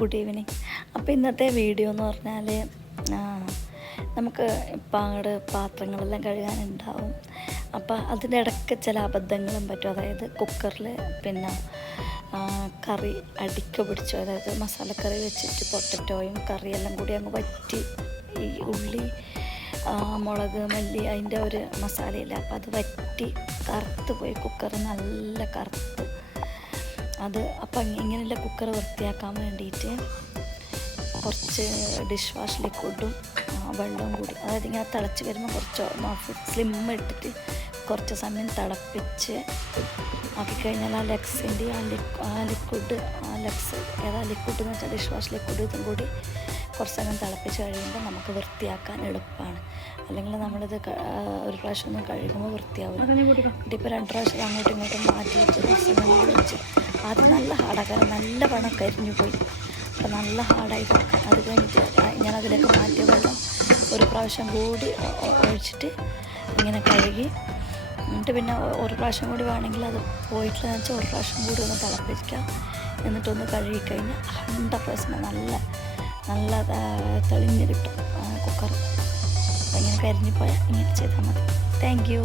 Good evening. അപ്പോൾ ഇന്നത്തെ video എന്ന് പറഞ്ഞാൽ നമുക്ക് ഇപ്പം അങ്ങോട്ട് പാത്രങ്ങളെല്ലാം കഴുകാനുണ്ടാവും. അപ്പോൾ അതിൻ്റെ ഇടയ്ക്ക് ചില അബദ്ധങ്ങളും പറ്റും. അതായത് കുക്കറിൽ പിന്നെ കറി അടിക്ക പിടിച്ചു. അതായത് മസാലക്കറി വെച്ചിട്ട് പൊട്ടറ്റോയും കറിയെല്ലാം കൂടി അങ്ങ് വറ്റി ഈ ഉള്ളി മുളക് മല്ലി അതിൻ്റെ ഒരു മസാലയില്ല, അപ്പോൾ അത് വറ്റി കറുത്ത് പോയി. കുക്കർ നല്ല കറുത്ത് അത്. അപ്പം ഇങ്ങനെയുള്ള കുക്കർ വൃത്തിയാക്കാൻ വേണ്ടിയിട്ട് കുറച്ച് ഡിഷ് വാഷ് ലിക്വിഡും വെള്ളവും കൂടി, അതായത് ഇങ്ങനെ തിളച്ച് വരുമ്പോൾ കുറച്ച് സ്ലിം ഇട്ടിട്ട് കുറച്ച് സമയം തിളപ്പിച്ച് ആക്കിക്കഴിഞ്ഞാൽ ആ ലെക്സിൻ്റെ ആ ലിക്വിഡ് ലെക്സ് ഏതാ ലിക്വിഡ് എന്ന് വെച്ചാൽ ഡിഷ് വാഷ് ലിക്വിഡ് ഇതും കൂടി കുറച്ച് സമയം തിളപ്പിച്ച് കഴിയുമ്പോൾ നമുക്ക് വൃത്തിയാക്കാൻ എളുപ്പമാണ്. അല്ലെങ്കിൽ നമ്മളിത് ഒരു പ്രാവശ്യം ഒന്നും കഴുകുമ്പോൾ വൃത്തിയാവില്ല. ഇപ്പോൾ 2 പ്രാവശ്യം അങ്ങോട്ടും ഇങ്ങോട്ടും മാറ്റിയിട്ട് കുറച്ച് സമയം വെച്ച് ആദ്യം നല്ല ഹാർഡാക്കാൻ നല്ല പണം കരിഞ്ഞു പോയി. അപ്പോൾ നല്ല ഹാർഡായി കിടക്കാൻ. അത് കഴിഞ്ഞിട്ട് ഞാൻ അതിലേക്ക് മാറ്റിയ വെള്ളം ഒരു പ്രാവശ്യം കൂടി ഒഴിച്ചിട്ട് ഇങ്ങനെ കഴുകി, എന്നിട്ട് പിന്നെ ഒരു പ്രാവശ്യം കൂടി വേണമെങ്കിൽ അത് പോയിട്ടില്ലെന്ന് വെച്ചാൽ ഒരു പ്രാവശ്യം കൂടി ഒന്ന് തിളപ്പിക്കാം. എന്നിട്ടൊന്ന് കഴുകിക്കഴിഞ്ഞാൽ 100% നല്ല തെളിഞ്ഞ് കിട്ടും കുക്കർ. അപ്പോൾ ഇങ്ങനെ കരിഞ്ഞു പോയാൽ ഇങ്ങനെ ചെയ്താൽ മതി. Thank you.